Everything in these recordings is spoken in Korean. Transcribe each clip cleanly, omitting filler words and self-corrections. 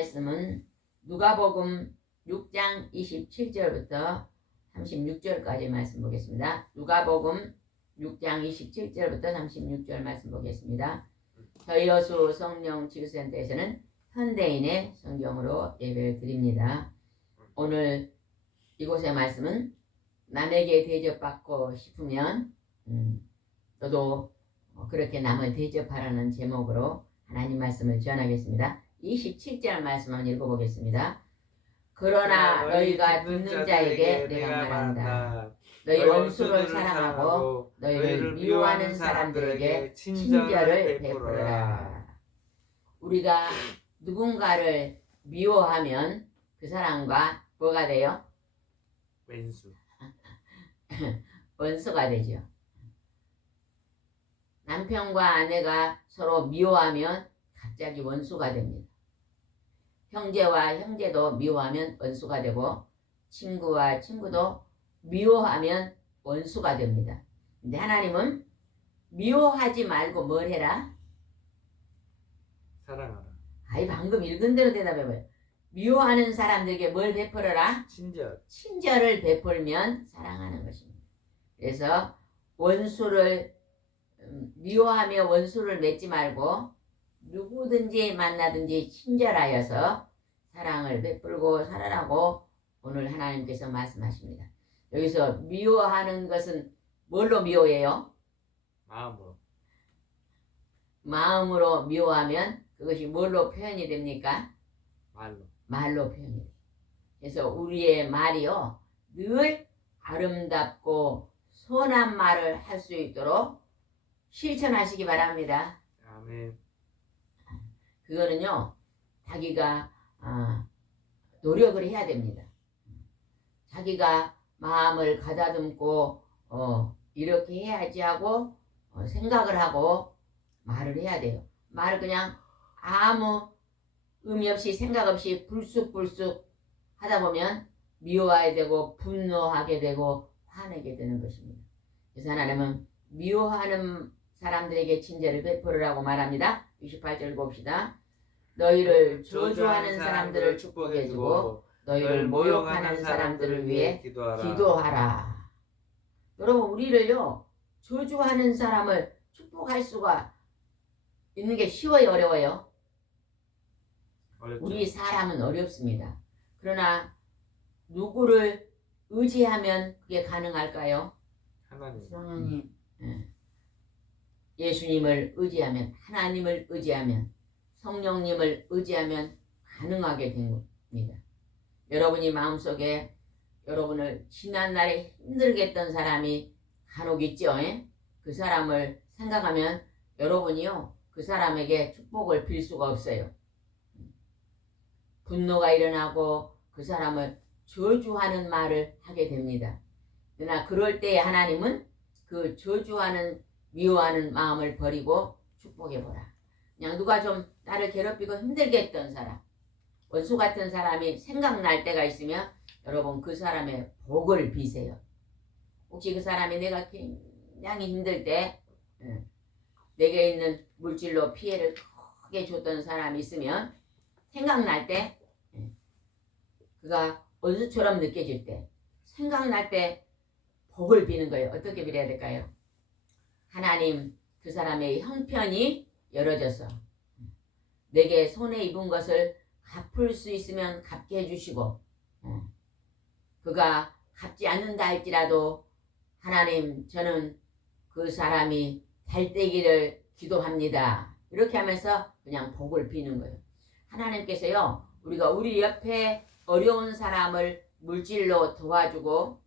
말씀은 누가복음 6장 27절부터 36절까지 말씀 보겠습니다. 누가복음 6장 27절부터 36절 말씀 보겠습니다. 저희 여수 성령 치유센터에서는 현대인의 성경으로 예배를 드립니다. 오늘 이곳의 말씀은 남에게 대접받고 싶으면 너도 그렇게 남을 대접하라는 제목으로 하나님 말씀을 전하겠습니다. 27절 말씀 한번 읽어보겠습니다. 그러나 너희가 듣는 자에게 내가 말한다. 너희 원수를 사랑하고 너희를 미워하는 사람들에게 친절을 베풀어라. 우리가 누군가를 미워하면 그 사람과 뭐가 돼요? 왼수. 원수가 되죠. 남편과 아내가 서로 미워하면 갑자기 원수가 됩니다. 형제와 형제도 미워하면 원수가 되고 친구와 친구도 미워하면 원수가 됩니다. 근데 하나님은 미워하지 말고 뭘 해라? 사랑하라. 아이 방금 읽은 대로 대답해봐요. 미워하는 사람들에게 뭘 베풀어라? 친절. 친절을 베풀면 사랑하는 것입니다. 그래서 원수를 미워하며 원수를 맺지 말고 누구든지 만나든지 친절하여서 사랑을 베풀고 살아라고 오늘 하나님께서 말씀하십니다. 여기서 미워하는 것은 뭘로 미워해요? 마음으로. 마음으로 미워하면 그것이 뭘로 표현이 됩니까? 말로. 말로 표현이 돼요. 그래서 우리의 말이요 늘 아름답고 선한 말을 할 수 있도록 실천하시기 바랍니다. 아멘. 그거는요 자기가 노력을 해야 됩니다. 자기가 마음을 가다듬고 이렇게 해야지 하고 생각을 하고 말을 해야 돼요. 말을 그냥 아무 의미 없이 생각 없이 불쑥불쑥 하다 보면 미워하게 되고 분노하게 되고 화내게 되는 것입니다. 그래서 하나님은 미워하는 사람들에게 친절을 베풀으라고 말합니다. 28절 봅시다. 너희를 저주하는 사람들을 축복해주고 너희를 모욕하는 사람들을 위해 기도하라. 여러분 우리를요 저주하는 사람을 축복할 수가 있는 게 쉬워요 어려워요? 어렵죠. 우리 사람은 어렵습니다. 그러나 누구를 의지하면 그게 가능할까요? 하나님. 예수님을 의지하면 하나님을 의지하면 성령님을 의지하면 가능하게 됩니다. 여러분이 마음속에 여러분을 지난날에 힘들게 했던 사람이 간혹 있죠. 그 사람을 생각하면 여러분이요 그 사람에게 축복을 빌 수가 없어요. 분노가 일어나고 그 사람을 저주하는 말을 하게 됩니다. 그러나 그럴 때에 하나님은 그 저주하는 미워하는 마음을 버리고 축복해보라. 그냥 누가 좀 나를 괴롭히고 힘들게 했던 사람 원수 같은 사람이 생각날 때가 있으면 여러분 그 사람의 복을 비세요. 혹시 그 사람이 내가 굉장히 힘들 때 내게 있는 물질로 피해를 크게 줬던 사람이 있으면 생각날 때 그가 원수처럼 느껴질 때 생각날 때 복을 비는 거예요. 어떻게 빌어야 될까요? 하나님 그 사람의 형편이 열어져서 내게 손에 입은 것을 갚을 수 있으면 갚게 해주시고 그가 갚지 않는다 할지라도 하나님 저는 그 사람이 잘 되기를 기도합니다. 이렇게 하면서 그냥 복을 비는 거예요. 하나님께서요 우리가 우리 옆에 어려운 사람을 물질로 도와주고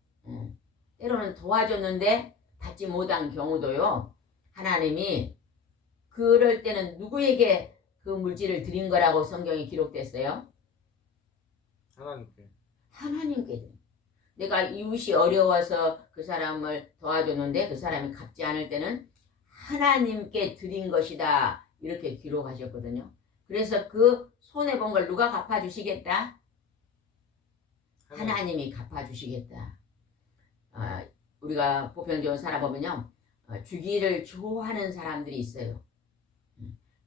때로는 도와줬는데 받지 못한 경우도요 하나님이 그럴 때는 누구에게 그 물질을 드린 거라고 성경에 기록됐어요? 하나님께. 하나님께. 내가 이웃이 어려워서 그 사람을 도와줬는데 그 사람이 갚지 않을 때는 하나님께 드린 것이다 이렇게 기록하셨거든요. 그래서 그 손해본 걸 누가 갚아주시겠다? 하나님이 갚아주시겠다. 우리가 보편적으로 살아보면요 주기를 좋아하는 사람들이 있어요.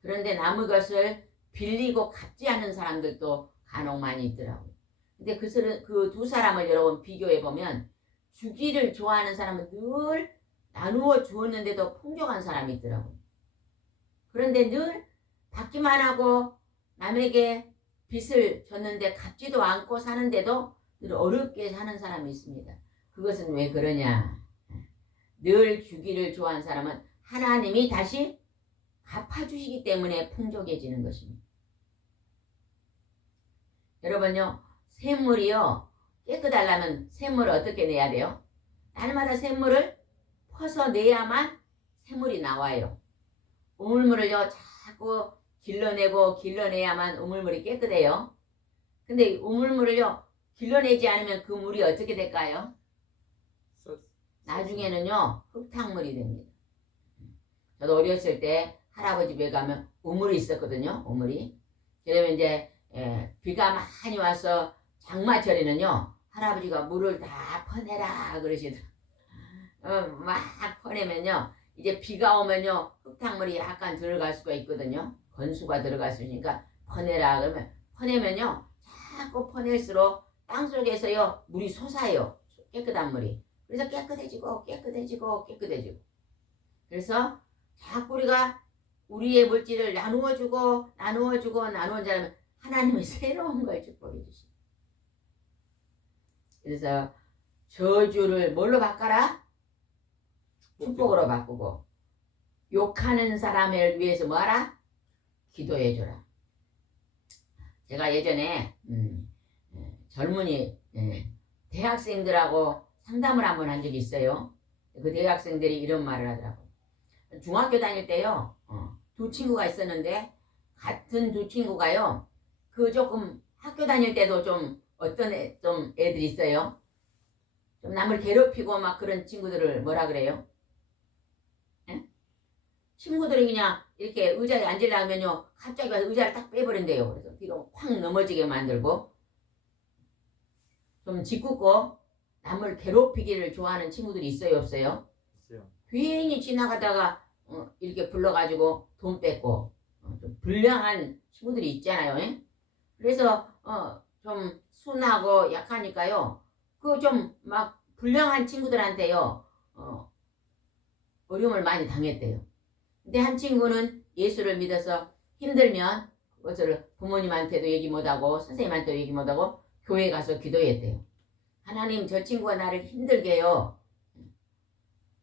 그런데 남의 것을 빌리고 갚지 않는 사람들도 간혹 많이 있더라고요. 근데 그 두 사람을 여러분 비교해 보면 주기를 좋아하는 사람은 늘 나누어 주었는데도 풍족한 사람이 있더라고요. 그런데 늘 받기만 하고 남에게 빚을 졌는데 갚지도 않고 사는데도 늘 어렵게 사는 사람이 있습니다. 그것은 왜 그러냐? 늘 주기를 좋아하는 사람은 하나님이 다시 갚아주시기 때문에 풍족해지는 것입니다. 여러분요, 샘물이요 깨끗하려면 샘물을 어떻게 내야 돼요? 날마다 샘물을 퍼서 내야만 샘물이 나와요. 우물물을요 자꾸 길러내야만 우물물이 깨끗해요. 근데 우물물을요 길러내지 않으면 그 물이 어떻게 될까요? 나중에는요 흙탕물이 됩니다. 저도 어렸을 때 할아버지 집에 가면 우물이 있었거든요. 우물이. 그러면 이제 비가 많이 와서 장마철에는요 할아버지가 물을 다 퍼내라 그러시더라고요. 막 퍼내면요 이제 비가 오면요 흙탕물이 약간 들어갈 수가 있거든요. 건수가 들어갈 수 있으니까 퍼내라 그러면 퍼내면요 자꾸 퍼낼수록 땅속에서요 물이 솟아요. 깨끗한 물이. 그래서 깨끗해지고 그래서 자꾸 우리가 우리의 물질을 나누어주고 나누어주면 하나님이 새로운 걸 축복해 주십니다. 그래서 저주를 뭘로 바꿔라? 축복으로 바꾸고 욕하는 사람을 위해서 뭐하라? 기도해줘라. 제가 예전에 젊은이 대학생들하고 상담을 한번 한 적이 있어요. 그 대학생들이 이런 말을 하더라고요. 중학교 다닐 때요 두 친구가 있었는데 같은 두 친구가요 그 조금 학교 다닐 때도 좀 어떤 좀 애들이 있어요. 좀 남을 괴롭히고 막 그런 친구들을 뭐라 그래요? 친구들이 그냥 이렇게 의자에 앉으려면요 갑자기 와서 의자를 딱 빼버린대요. 그래서 뒤로 확 넘어지게 만들고 좀 짓궂고 남을 괴롭히기를 좋아하는 친구들이 있어요 없어요? 있어요. 괜히 지나가다가 이렇게 불러가지고 돈 뺏고 좀 불량한 친구들이 있잖아요. 그래서 좀 순하고 약하니까요 그 좀 막 불량한 친구들한테요 어려움을 많이 당했대요. 근데 한 친구는 예수를 믿어서 힘들면 그것을 부모님한테도 얘기 못하고 선생님한테도 얘기 못하고 교회 가서 기도했대요. 하나님 저 친구가 나를 힘들게 해요.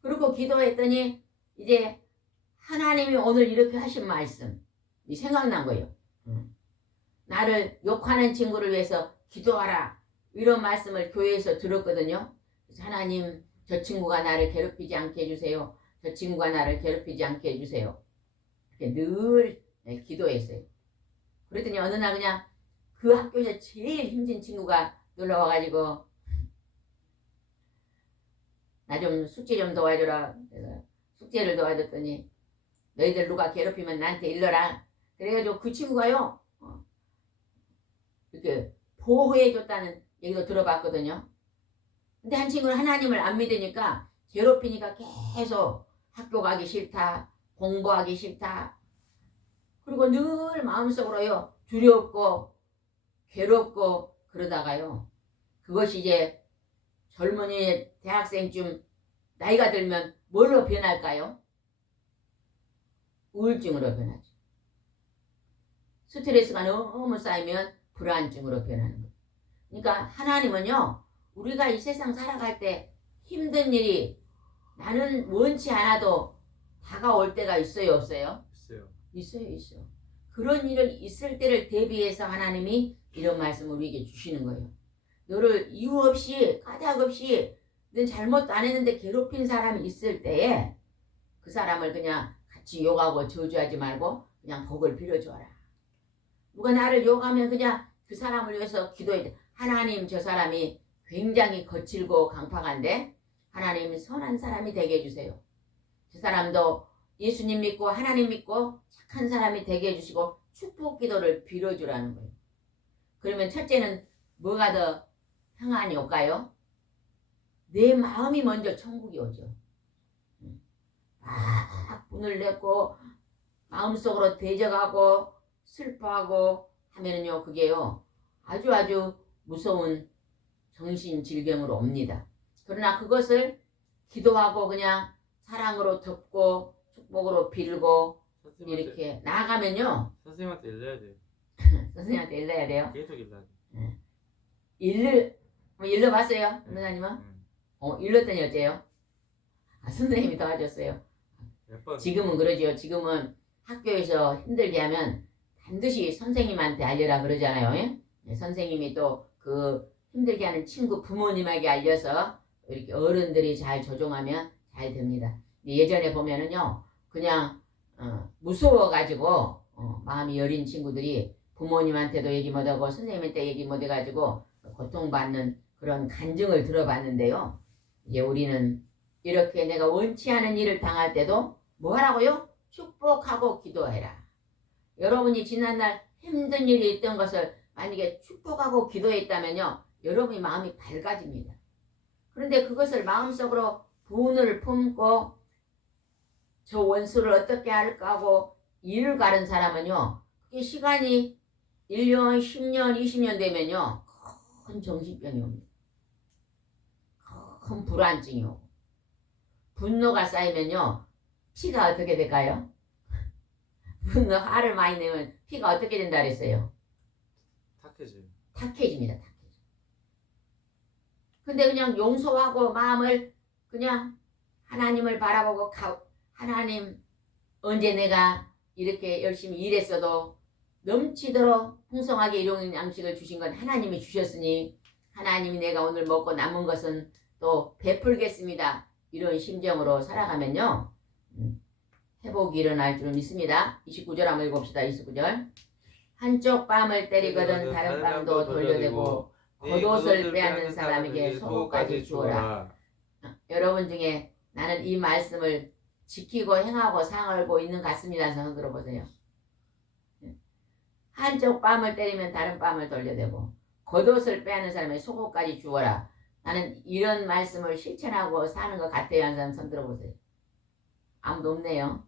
그리고 기도했더니 이제 하나님이 오늘 이렇게 하신 말씀이 생각난 거예요. 나를 욕하는 친구를 위해서 기도하라 이런 말씀을 교회에서 들었거든요. 그래서 하나님 저 친구가 나를 괴롭히지 않게 해주세요. 저 친구가 나를 괴롭히지 않게 해주세요. 이렇게 늘 기도했어요. 그랬더니 어느 날 그냥 그 학교에서 제일 힘든 친구가 놀러 와가지고 나 좀 숙제 좀 도와줘라. 그래서 숙제를 도와줬더니 너희들 누가 괴롭히면 나한테 일러라. 그래가지고 그 친구가요 이렇게 보호해줬다는 얘기도 들어봤거든요. 근데 한 친구는 하나님을 안 믿으니까 괴롭히니까 계속 학교 가기 싫다, 공부하기 싫다. 그리고 늘 마음속으로요 두렵고 괴롭고 그러다가요 그것이 이제 젊은이 대학생쯤 나이가 들면 뭘로 변할까요? 우울증으로 변하죠. 스트레스가 너무 쌓이면 불안증으로 변하는 거예요. 그러니까 하나님은요 우리가 이 세상 살아갈 때 힘든 일이 나는 원치 않아도 다가올 때가 있어요 없어요? 있어요. 그런 일을 있을 때를 대비해서 하나님이 이런 말씀을 우리에게 주시는 거예요. 너를 이유 없이 까닭 없이 넌 잘못도 안 했는데 괴롭힌 사람이 있을 때에 그 사람을 그냥 같이 욕하고 저주하지 말고 그냥 복을 빌어줘라. 누가 나를 욕하면 그냥 그 사람을 위해서 기도해야 돼. 하나님 저 사람이 굉장히 거칠고 강팍한데 하나님 선한 사람이 되게 해주세요. 저 사람도 예수님 믿고 하나님 믿고 착한 사람이 되게 해주시고 축복 기도를 빌어주라는 거예요. 그러면 첫째는 뭐가 더 평안이 올까요? 내 마음이 먼저 천국이 오죠. 막 분을 냈고 마음속으로 대적하고 슬퍼하고 하면은요 그게요 아주 무서운 정신질병으로 옵니다. 그러나 그것을 기도하고 그냥 사랑으로 덮고 축복으로 빌고 선생님한테 이렇게 나아가면요 선생님한테 일러야 돼. 선생님한테 일러야 돼요. 계속 일러야 돼. 일러봤어요? 선생님은? 일렀더니 어째요? 선생님이 도와줬어요. 몇 번? 지금은 그러죠. 지금은 학교에서 힘들게 하면 반드시 선생님한테 알려라 그러잖아요. 예? 선생님이 또 그 힘들게 하는 친구 부모님에게 알려서 이렇게 어른들이 잘 조종하면 잘 됩니다. 예전에 보면은요, 그냥 무서워가지고 마음이 여린 친구들이 부모님한테도 얘기 못하고 선생님한테 얘기 못해가지고 고통받는 그런 간증을 들어봤는데요. 이제 우리는 이렇게 내가 원치 않은 일을 당할 때도 뭐 하라고요? 축복하고 기도해라. 여러분이 지난날 힘든 일이 있던 것을 만약에 축복하고 기도했다면요. 여러분이 마음이 밝아집니다. 그런데 그것을 마음속으로 분을 품고 저 원수를 어떻게 할까 하고 일을 가른 사람은요. 그게 시간이 1년, 10년, 20년 되면요. 큰 정신병이 옵니다. 큰 불안증이 오고 분노가 쌓이면요. 피가 어떻게 될까요? 분노, 화를 많이 내면 피가 어떻게 된다 그랬어요? 탁해지. 탁해집니다. 탁해져. 근데 그냥 용서하고 마음을 그냥 하나님을 바라보고 하나님 언제 내가 이렇게 열심히 일했어도 넘치도록 풍성하게 일용할 양식을 주신 건 하나님이 주셨으니 하나님이 내가 오늘 먹고 남은 것은 또 베풀겠습니다. 이런 심정으로 살아가면요. 회복이 일어날 줄 믿습니다. 29절 한번 읽어봅시다. 29절. 한쪽 뺨을 때리거든 다른 뺨도 돌려대고 겉옷을 빼앗는 사람에게 속옷까지 주어라. 여러분 중에 나는 이 말씀을 지키고 행하고 살고 있는 것 같습니다. 생각 들어보세요. 한쪽 뺨을 때리면 다른 뺨을 돌려대고 겉옷을 빼앗는 사람에게 속옷까지 주어라. 나는 이런 말씀을 실천하고 사는 것 같아요. 하는 사람 손 들어보세요. 아무도 없네요.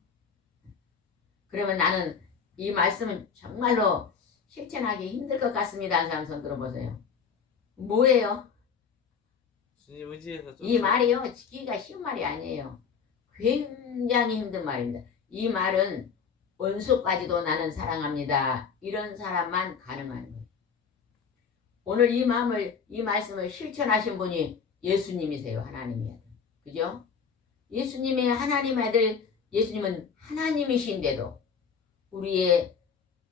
그러면 나는 이 말씀은 정말로 실천하기 힘들 것 같습니다. 하는 사람 손 들어보세요. 뭐예요? 주님 의지해서 이 말이요. 지키기가 쉬운 말이 아니에요. 굉장히 힘든 말입니다. 이 말은 원수까지도 나는 사랑합니다. 이런 사람만 가능한 거예요. 오늘 이 말씀을 실천하신 분이 예수님이세요. 하나님의 아들. 그죠? 예수님의 하나님의 아들, 예수님은 하나님이신데도 우리의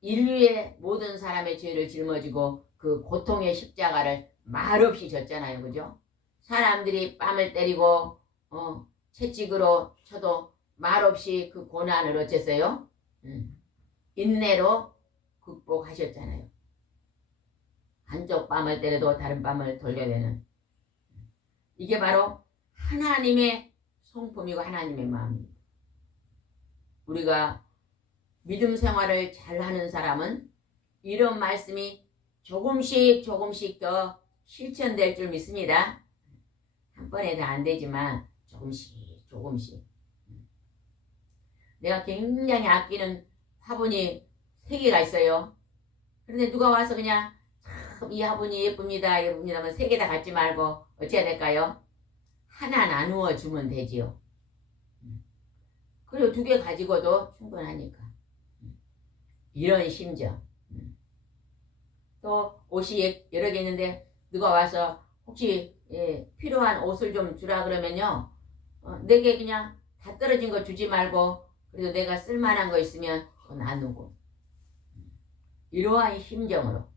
인류의 모든 사람의 죄를 짊어지고 그 고통의 십자가를 말없이 졌잖아요. 그죠? 사람들이 뺨을 때리고 채찍으로 쳐도 말없이 그 고난을 어쨌어요? 인내로 극복하셨잖아요. 한쪽 뺨을 때려도 다른 뺨을 돌려내는 이게 바로 하나님의 성품이고 하나님의 마음입니다. 우리가 믿음 생활을 잘하는 사람은 이런 말씀이 조금씩 더 실천될 줄 믿습니다. 한 번에 다 안 되지만 조금씩. 내가 굉장히 아끼는 화분이 3개가 있어요. 그런데 누가 와서 그냥 이 화분이 예쁩니다 하면 3개 다 갖지 말고 어찌해야 될까요? 하나 나누어 주면 되지요. 그리고 2개 가지고도 충분하니까. 이런 심정. 또 옷이 여러 개 있는데 누가 와서 혹시 필요한 옷을 좀 주라 그러면요. 4개 그냥 다 떨어진 거 주지 말고 그래도 내가 쓸만한 거 있으면 나누고. 이러한 심정으로.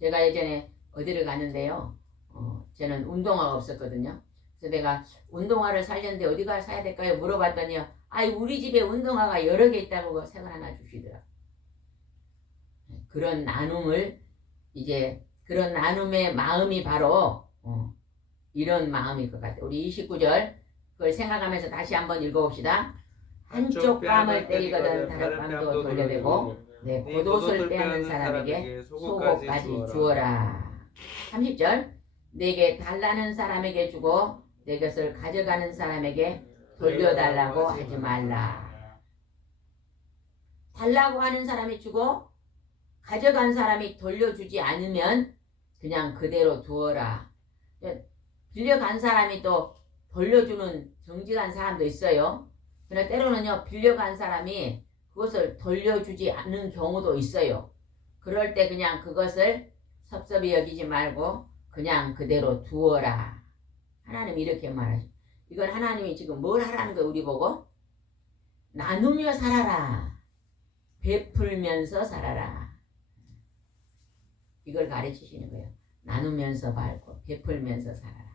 제가 예전에 어디를 갔는데요. 저는 운동화가 없었거든요. 그래서 내가 운동화를 사려는데 어디가 사야 될까요? 물어봤더니요. 우리 집에 운동화가 여러 개 있다고 색을 하나 주시더라. 그런 나눔을 그런 나눔의 마음이 바로 이런 마음일 것 같아요. 우리 29절 그걸 생각하면서 다시 한번 읽어봅시다. 한쪽 뺨을 때리거든 다른 뺨도 돌려대고 내 겉옷을 빼앗는 사람에게 속옷까지 주어라. 30절 내게 달라는 사람에게 주고 내 것을 가져가는 사람에게 돌려달라고 하지 말라. 달라고 하는 사람이 주고 가져간 사람이 돌려주지 않으면 그냥 그대로 두어라. 빌려간 사람이 또 돌려주는 정직한 사람도 있어요. 그러나 때로는요, 빌려간 사람이 그것을 돌려주지 않는 경우도 있어요. 그럴 때 그냥 그것을 섭섭히 여기지 말고 그냥 그대로 두어라. 하나님이 이렇게 말하죠. 이건 하나님이 지금 뭘 하라는 거예요, 우리 보고? 나누며 살아라. 베풀면서 살아라. 이걸 가르치시는 거예요. 나누면서 살고 베풀면서 살아라.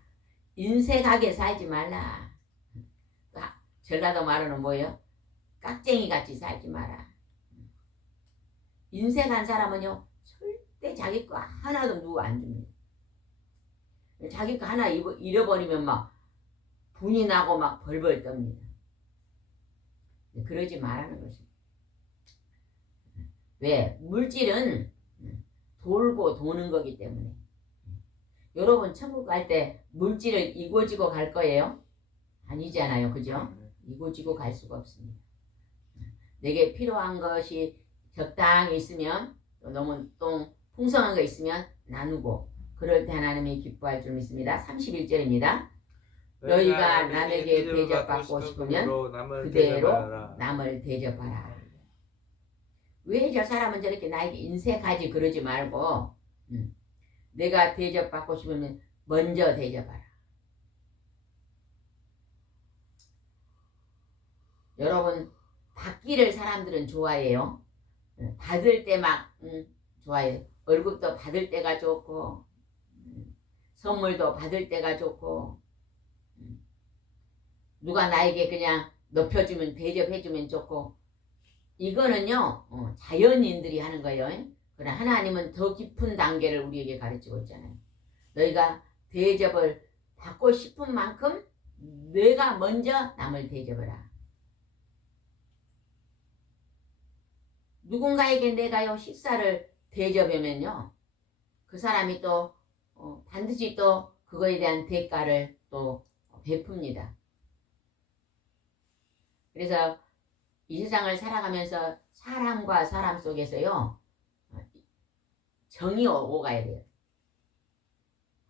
인색하게 살지 말라. 전라도 말로는 뭐예요? 깍쟁이 같이 살지 마라. 인색한 사람은요, 절대 자기 거 하나도 누구 안 줍니다. 자기 거 하나 잃어버리면 막 분이 나고 막 벌벌 떱니다. 그러지 말라는 것입니다. 왜? 물질은 돌고 도는 거기 때문에. 여러분 천국 갈 때 물질을 이고지고 갈 거예요? 아니잖아요. 그죠? 이고지고 갈 수가 없습니다. 내게 필요한 것이 적당히 있으면 또 너무 또 풍성한 거 있으면 나누고 그럴 때 하나님이 기뻐할 줄 믿습니다. 31절입니다. 너희가 남에게 대접받고 싶으면 그대로 남을 대접하라. 왜 저 사람은 저렇게 나에게 인색하지 그러지 말고 내가 대접받고 싶으면 먼저 대접하라. 여러분 받기를 사람들은 좋아해요. 받을 때 막 좋아해요. 월급도 받을 때가 좋고 선물도 받을 때가 좋고 누가 나에게 그냥 높여주면 대접해주면 좋고 이거는요 자연인들이 하는 거예요. 그러나 하나님은 더 깊은 단계를 우리에게 가르치고 있잖아요. 너희가 대접을 받고 싶은 만큼 내가 먼저 남을 대접하라. 누군가에게 내가요 식사를 대접하면요 그 사람이 또 반드시 또 그거에 대한 대가를 또 베풉니다. 그래서 이 세상을 살아가면서 사람과 사람 속에서요 정이 오고 가야 돼요.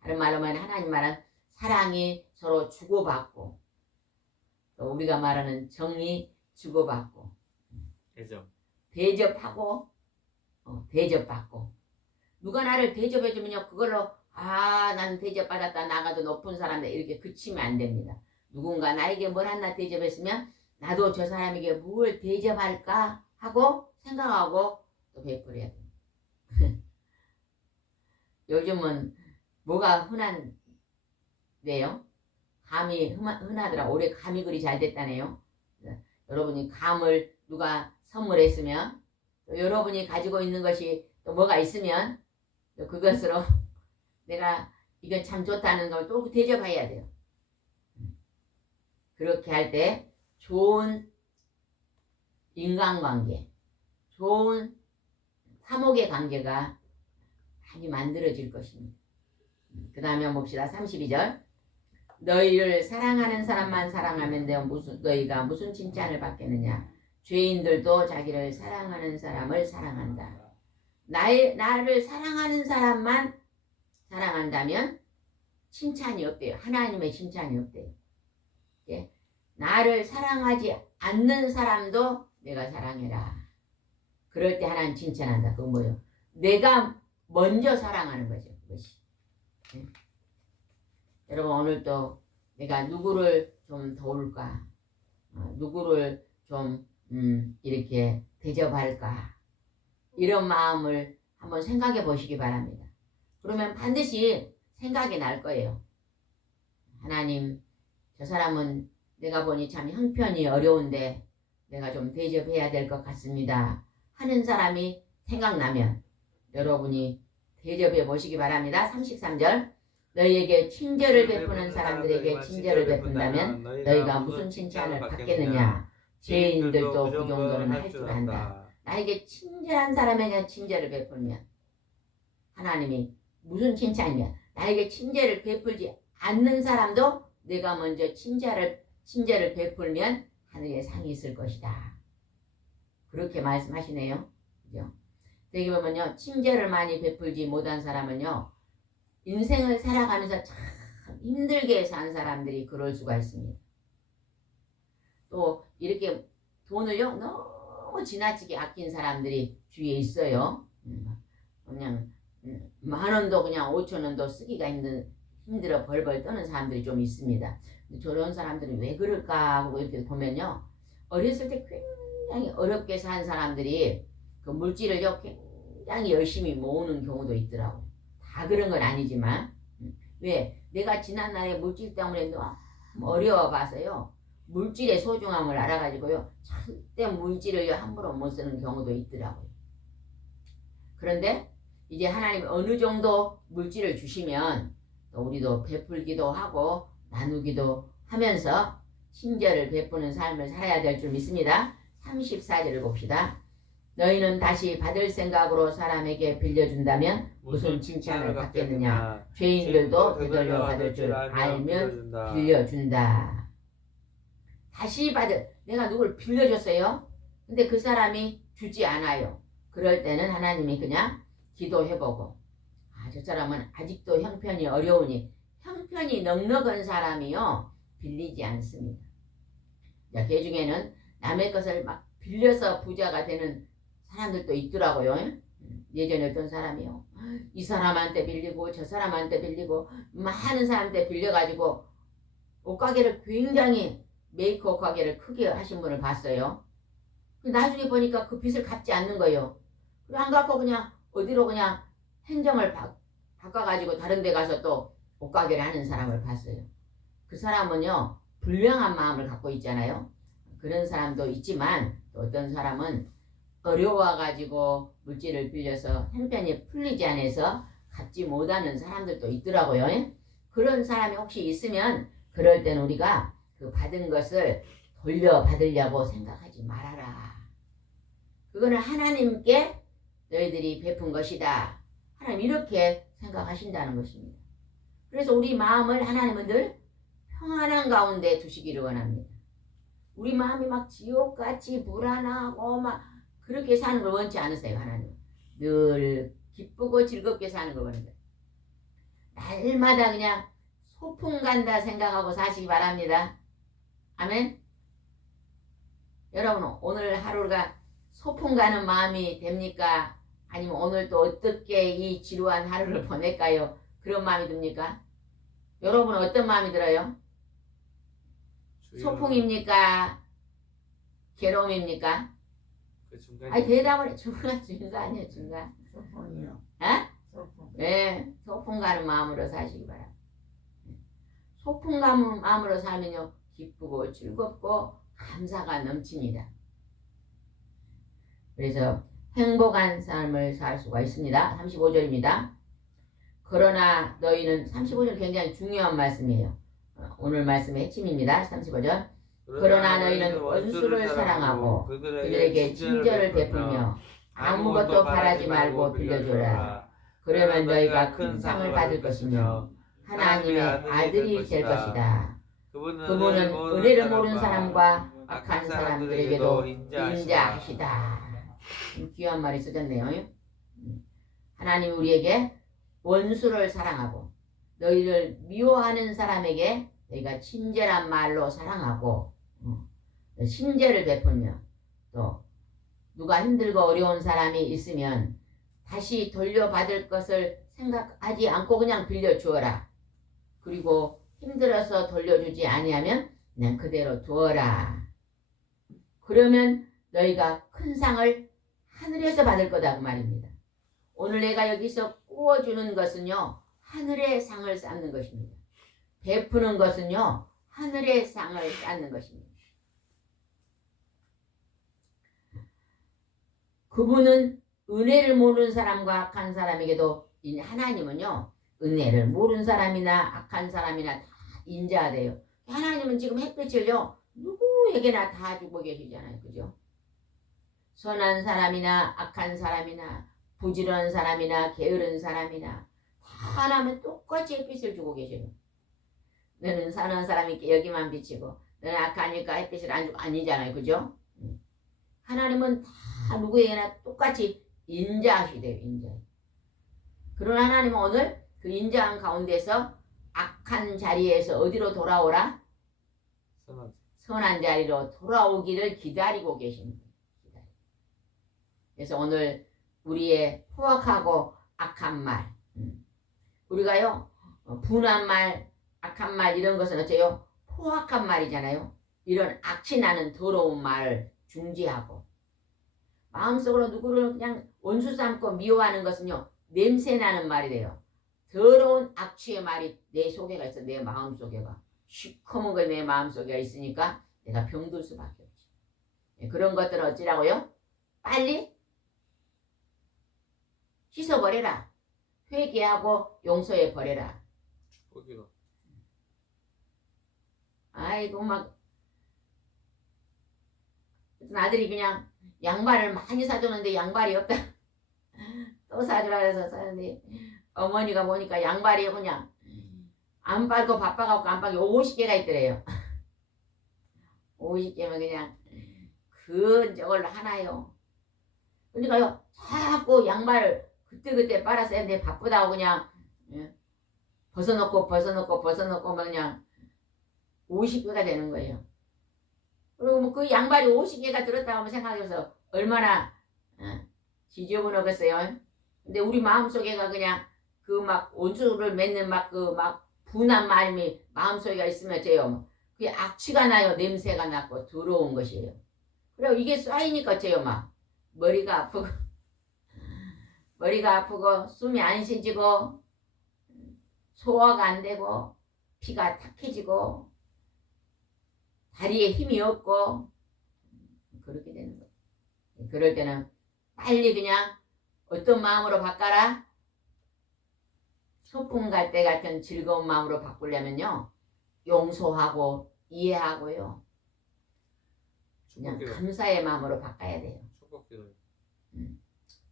다른 말로 말하면 하나님 말은 사랑이 서로 주고받고 또 우리가 말하는 정이 주고받고 애정 대접하고 대접받고 누가 나를 대접해주면요 그걸로 나는 대접받았다 나가도 높은 사람들 이렇게 그치면 안 됩니다. 누군가 나에게 뭘 하나 대접했으면 나도 저 사람에게 뭘 대접할까 하고 생각하고 또 베풀어야 돼요. 요즘은 뭐가 흔한데요? 감이 흔하더라. 올해 감이 그리 잘 됐다네요. 여러분이 감을 누가 선물했으면 또 여러분이 가지고 있는 것이 또 뭐가 있으면 또 그것으로 내가 이건 참 좋다는 걸 또 대접해야 돼요. 그렇게 할 때 좋은 인간관계, 좋은 화목의 관계가 많이 만들어질 것입니다. 그 다음에 봅시다. 32절 너희를 사랑하는 사람만 사랑하면 너희가 무슨 칭찬을 받겠느냐. 죄인들도 자기를 사랑하는 사람을 사랑한다. 나를 사랑하는 사람만 사랑한다면 칭찬이 없대요. 하나님의 칭찬이 없대요. 예? 나를 사랑하지 않는 사람도 내가 사랑해라. 그럴 때 하나님 칭찬한다. 그건 뭐예요? 내가 먼저 사랑하는 거죠. 그것이. 예? 여러분 오늘 또 내가 누구를 좀 도울까? 누구를 좀 이렇게 대접할까? 이런 마음을 한번 생각해 보시기 바랍니다. 그러면 반드시 생각이 날 거예요. 하나님, 저 사람은 내가 보니 참 형편이 어려운데 내가 좀 대접해야 될 것 같습니다. 하는 사람이 생각나면 여러분이 대접해 보시기 바랍니다. 33절 너희에게 친절을 베푸는 사람들에게 친절을 베푼다면 너희가 무슨 칭찬을 받겠느냐. 죄인들도 그 정도는 할 줄 안다. 나에게 친절한 사람에게 친절을 베풀면 하나님이 무슨 칭찬이냐. 나에게 친절을 베풀지 않는 사람도 내가 먼저 친절을 베풀면 하늘에 상이 있을 것이다. 그렇게 말씀하시네요. 그죠? 여기 보면요. 친절을 많이 베풀지 못한 사람은요. 인생을 살아가면서 참 힘들게 산 사람들이 그럴 수가 있습니다. 또 이렇게 돈을요. 너무 지나치게 아낀 사람들이 주위에 있어요. 그냥 10,000원도 그냥 5,000원도 쓰기가 힘들어 벌벌 떠는 사람들이 좀 있습니다. 저런 사람들이 왜 그럴까 하고 이렇게 보면요. 어렸을 때 굉장히 어렵게 산 사람들이 그 물질을요 굉장히 열심히 모으는 경우도 있더라고요. 다 그런 건 아니지만 왜? 내가 지난날에 물질 때문에 너무 어려워봐서요. 물질의 소중함을 알아가지고요. 절대 물질을 함부로 못 쓰는 경우도 있더라고요. 그런데 이제 하나님 어느 정도 물질을 주시면 또 우리도 베풀기도 하고 나누기도 하면서 친절을 베푸는 삶을 살아야 될 줄 믿습니다. 34절을 봅시다. 너희는 다시 받을 생각으로 사람에게 빌려준다면 무슨 칭찬을 받겠느냐. 죄인들도 되돌려 받을 줄 알면 빌려준다. 다시 내가 누굴 빌려줬어요. 근데 그 사람이 주지 않아요. 그럴 때는 하나님이 그냥 기도해보고 저 사람은 아직도 형편이 어려우니 형편이 넉넉한 사람이요 빌리지 않습니다. 그 중에는 남의 것을 막 빌려서 부자가 되는 사람들도 있더라고요. 예전에 어떤 사람이요. 이 사람한테 빌리고 저 사람한테 빌리고 많은 사람한테 빌려가지고 옷가게를 굉장히 메이크업 가게를 크게 하신 분을 봤어요. 나중에 보니까 그 빚을 갚지 않는 거예요. 안 갚고 그냥 어디로 그냥 행정을 바꿔가지고 다른 데 가서 또 옷가게를 하는 사람을 봤어요. 그 사람은요 불량한 마음을 갖고 있잖아요. 그런 사람도 있지만 또 어떤 사람은 어려워가지고 물질을 빌려서 형편이 풀리지 않아서 갚지 못하는 사람들도 있더라고요. 그런 사람이 혹시 있으면 그럴 때는 우리가 그 받은 것을 돌려받으려고 생각하지 말아라. 그거는 하나님께 너희들이 베푼 것이다. 하나님 이렇게 생각하신다는 것입니다. 그래서 우리 마음을 하나님은 늘 평안한 가운데 두시기를 원합니다. 우리 마음이 막 지옥같이 불안하고 막 그렇게 사는 걸 원치 않으세요. 하나님 늘 기쁘고 즐겁게 사는 걸 원해요. 날마다 그냥 소풍 간다 생각하고 사시기 바랍니다. 아멘. 여러분 오늘 하루가 소풍 가는 마음이 됩니까? 아니면 오늘 또 어떻게 이 지루한 하루를 보낼까요? 그런 마음이 듭니까? 여러분은 어떤 마음이 들어요? 소풍입니까? 괴로움입니까? 아니 대답을 해. 중간 아니에요. 중간. 소풍이요. 에? 소풍. 네, 소풍 가는 마음으로 사시기 바랍니다. 소풍 가는 마음으로 살면요 기쁘고 즐겁고 감사가 넘칩니다. 그래서 행복한 삶을 살 수가 있습니다. 35절입니다. 그러나 너희는 35절 굉장히 중요한 말씀이에요. 오늘 말씀의 핵심입니다. 35절. 그러나 너희는 원수를 사랑하고 그들에게 친절을 베풀며 아무것도 바라지 말고 빌려줘라. 그러면 너희가 큰 상을 받을 것이며 하나님의 아들이 될 것이다. 그분은 은혜를 모르는 사람과 악한 사람들에게도 인자하시다. 귀한 말이 써졌네요. 하나님 우리에게 원수를 사랑하고 너희를 미워하는 사람에게 너희가 친절한 말로 사랑하고 친절을 베풀며 또 누가 힘들고 어려운 사람이 있으면 다시 돌려받을 것을 생각하지 않고 그냥 빌려주어라. 그리고 힘들어서 돌려주지 아니하면 그냥 그대로 두어라. 그러면 너희가 큰 상을 하늘에서 받을 거다 그 말입니다. 오늘 내가 여기서 구워주는 것은요 하늘의 상을 쌓는 것입니다. 베푸는 것은요 하늘의 상을 쌓는 것입니다. 그분은 은혜를 모르는 사람과 악한 사람에게도 하나님은요 은혜를 모르는 사람이나 악한 사람이나 다 인자하대요. 하나님은 지금 햇빛을요 누구에게나 다 주고 계시잖아요. 그죠? 선한 사람이나 악한 사람이나 부지런한 사람이나 게으른 사람이나 다 하나님은 똑같이 햇빛을 주고 계셔요. 너는 선한 사람이니까 여기만 비치고 너는 악하니까 햇빛을 안 주고 아니잖아요. 그죠? 하나님은 다 누구에게나 똑같이 인자하시대요. 인자. 그런 하나님은 오늘 그 인자한 가운데서 악한 자리에서 어디로 돌아오라? 선한 선한 자리로 돌아오기를 기다리고 계십니다. 그래서 오늘 우리의 포악하고 악한 말, 우리가요 분한 말, 악한 말 이런 것은 어째요? 포악한 말이잖아요. 이런 악취 나는 더러운 말을 중지하고 마음속으로 누구를 그냥 원수 삼고 미워하는 것은요 냄새 나는 말이 돼요. 더러운 악취의 말이 내 속에가 있어. 내 마음 속에가 시커먼 거 내 마음 속에가 있으니까 내가 병들 수밖에 없지. 그런 것들은 어찌라고요? 빨리 씻어버려라. 회개하고 용서해 버려라. 축복이가 아이고 막 아들이 그냥 양말을 많이 사줬는데 양발이 없다. 또 사주라 해서 사는데 어머니가 보니까 양발이 그냥 안 빨고 바빠갖고 안 빨고 50개가 있더래요. 50개면 그냥 저걸로 하나요. 그러니까요 자꾸 양말을 그때그때 빨아서 했는데 바쁘다고 그냥 벗어놓고 그냥 50개가 되는 거예요. 그리고 뭐 그 양발이 50개가 들었다고 하면 생각해서 얼마나 지저분하겠어요. 근데 우리 마음속에가 그냥 그 막 원수를 맺는 막 분한 마음이 마음속에 있으면 어째요? 그게 악취가 나요. 냄새가 나고 더러운 것이에요. 그리고 이게 쌓이니까 어째요? 막 머리가 아프고 숨이 안 쉬지고 소화가 안 되고 피가 탁해지고 다리에 힘이 없고 그렇게 되는 거예요. 그럴 때는 빨리 그냥 어떤 마음으로 바꿔라? 소풍 갈 때 같은 즐거운 마음으로 바꾸려면요 용서하고 이해하고요 그냥 축복기도 감사의 마음으로 바꿔야 돼요. 축복기도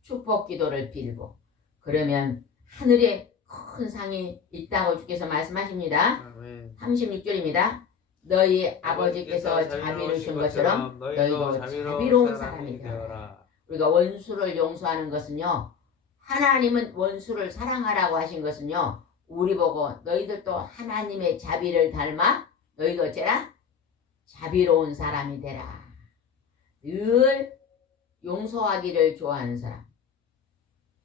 축복 기도를 빌고 그러면 하늘에 큰 상이 있다고 주께서 말씀하십니다. 아멘. 36절입니다. 너희 아버지께서 자비를 주신 것처럼 너희도 자비로운 사람이 되어라. 우리가 원수를 용서하는 것은요 하나님은 원수를 사랑하라고 하신 것은요 우리 보고 너희들도 하나님의 자비를 닮아 너희도 어째라? 자비로운 사람이 되라. 늘 용서하기를 좋아하는 사람,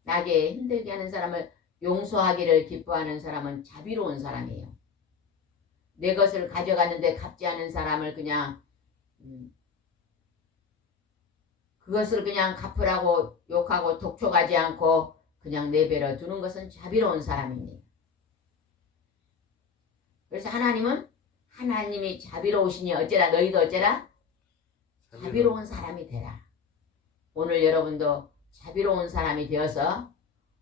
나게 힘들게 하는 사람을 용서하기를 기뻐하는 사람은 자비로운 사람이에요. 내 것을 가져갔는데 갚지 않은 사람을 그냥 그것을 그냥 갚으라고 욕하고 독촉하지 않고 그냥 내버려 두는 것은 자비로운 사람입니다. 그래서 하나님은 하나님이 자비로우시니 어째라 너희도 어째라 자비로운 사람이 되라. 오늘 여러분도 자비로운 사람이 되어서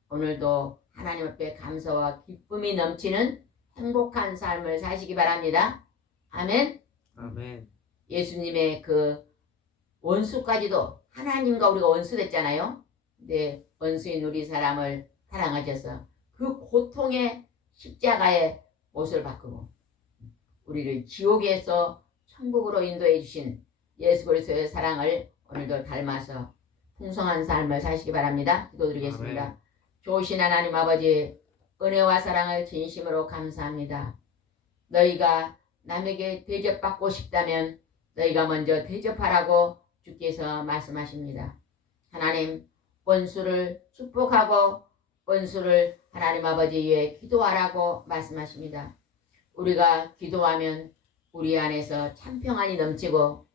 오늘도 하나님 앞에 감사와 기쁨이 넘치는 행복한 삶을 사시기 바랍니다. 아멘. 아멘. 예수님의 그 원수까지도 하나님과 우리가 원수 됐잖아요. 근데 원수인 우리 사람을 사랑하셔서 그 고통의 십자가의 옷을 바꾸고 우리를 지옥에서 천국으로 인도해 주신 예수 그리스도의 사랑을 오늘도 닮아서 풍성한 삶을 사시기 바랍니다. 기도드리겠습니다. 아멘. 좋으신 하나님 아버지 은혜와 사랑을 진심으로 감사합니다. 너희가 남에게 대접받고 싶다면 너희가 먼저 대접하라고 주께서 말씀하십니다. 하나님 원수를 축복하고 원수를 하나님 아버지 위에 기도하라고 말씀하십니다. 우리가 기도하면 우리 안에서 참 평안이 넘치고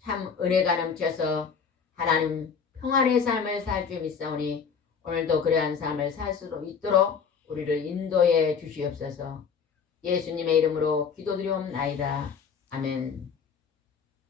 참 은혜가 넘쳐서 하나님 평안의 삶을 살 줄 믿사오니 오늘도 그러한 삶을 살 수 있도록 우리를 인도해 주시옵소서. 예수님의 이름으로 기도드리옵나이다. 아멘.